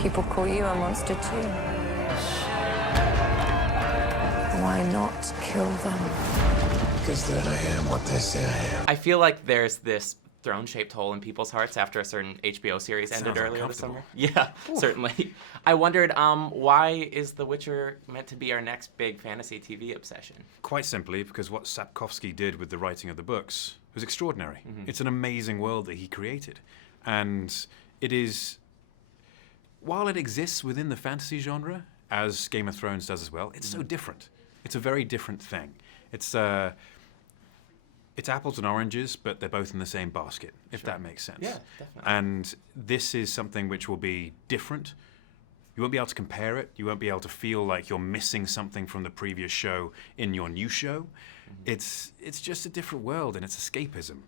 People call you a monster too. Why not kill them? Because then I am what they say I am. I feel like there's this throne-shaped hole in people's hearts after a certain HBO series ended earlier this summer. Yeah, certainly. I wondered, why is The Witcher meant to be our next big fantasy TV obsession? Quite simply because what Sapkowski did with the writing of the books was extraordinary. It's an amazing world that he created. And it is, while it exists within the fantasy genre, as Game of Thrones does as well, it's so different. It's a very different thing. It's apples and oranges, but they're both in the same basket, if that makes sense. Yeah, definitely. And this is something which will be different. You won't be able to compare it. You won't be able to feel like you're missing something from the previous show in your new show. It's just a different world, and it's escapism.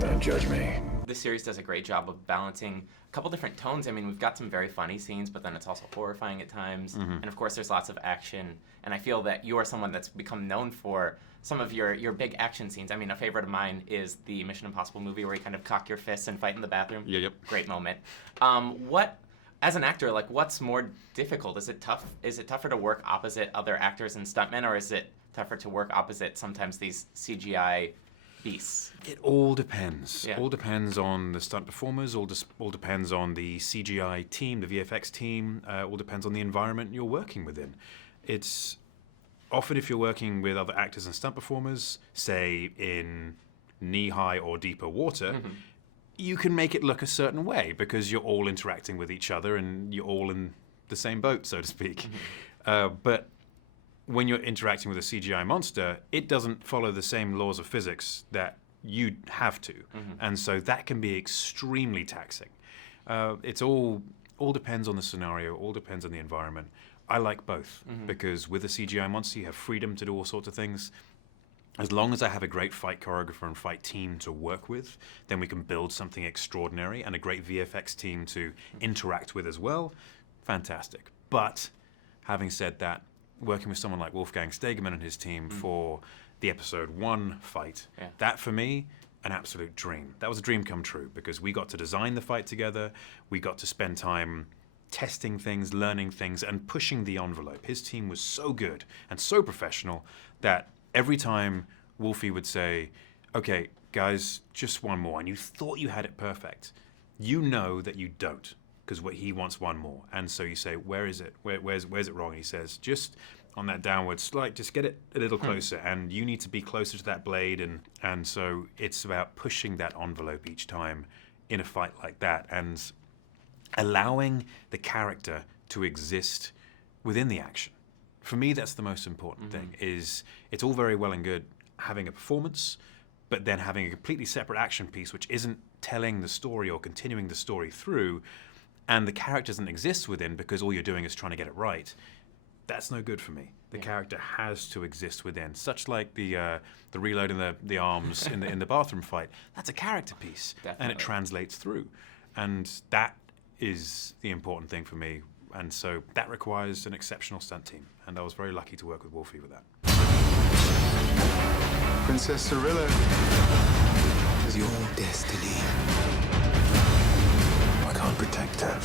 Don't judge me. This series does a great job of balancing a couple different tones. I mean, we've got some very funny scenes, but then it's also horrifying at times. And of course, there's lots of action. And I feel that you are someone that's become known for some of your big action scenes. I mean, a favorite of mine is the Mission Impossible movie where you kind of cock your fists and fight in the bathroom. Yep. Great moment. As an actor, like, what's more difficult? Is it tough? Is it tougher to work opposite other actors and stuntmen, or is it tougher to work opposite sometimes these CGI beasts? It all depends. Yeah. All depends on the stunt performers, all depends on the CGI team, the VFX team, all depends on the environment you're working within. It's often if you're working with other actors and stunt performers, say in knee-high or deeper water, you can make it look a certain way because you're all interacting with each other and you're all in the same boat, so to speak. But when you're interacting with a CGI monster, it doesn't follow the same laws of physics that you have to. And so that can be extremely taxing. It's all depends on the scenario, all depends on the environment. I like both because with a CGI monster, you have freedom to do all sorts of things. As long as I have a great fight choreographer and fight team to work with, then we can build something extraordinary, and a great VFX team to interact with as well. Fantastic. But having said that, working with someone like Wolfgang Stegemann and his team for the episode 1 fight, that for me, an absolute dream. That was a dream come true because we got to design the fight together, we got to spend time testing things, learning things, and pushing the envelope. His team was so good and so professional that every time Wolfie would say, okay, guys, just one more, and you thought you had it perfect, you know that you don't, because he wants one more. And so you say, where is it? Where's it wrong? He says, just on that downward slide, just get it a little closer, and you need to be closer to that blade. And so it's about pushing that envelope each time in a fight like that, and allowing the character to exist within the action. For me, that's the most important thing, is it's all very well and good having a performance, but then having a completely separate action piece which isn't telling the story or continuing the story through, and the character doesn't exist within because all you're doing is trying to get it right. That's no good for me. The character has to exist within. Such like the reloading the arms in the bathroom fight. That's a character piece, and it translates through. And that is the important thing for me. And so that requires an exceptional stunt team. And I was very lucky to work with Wolfie with that. Princess Cirilla is your destiny. I can't protect her.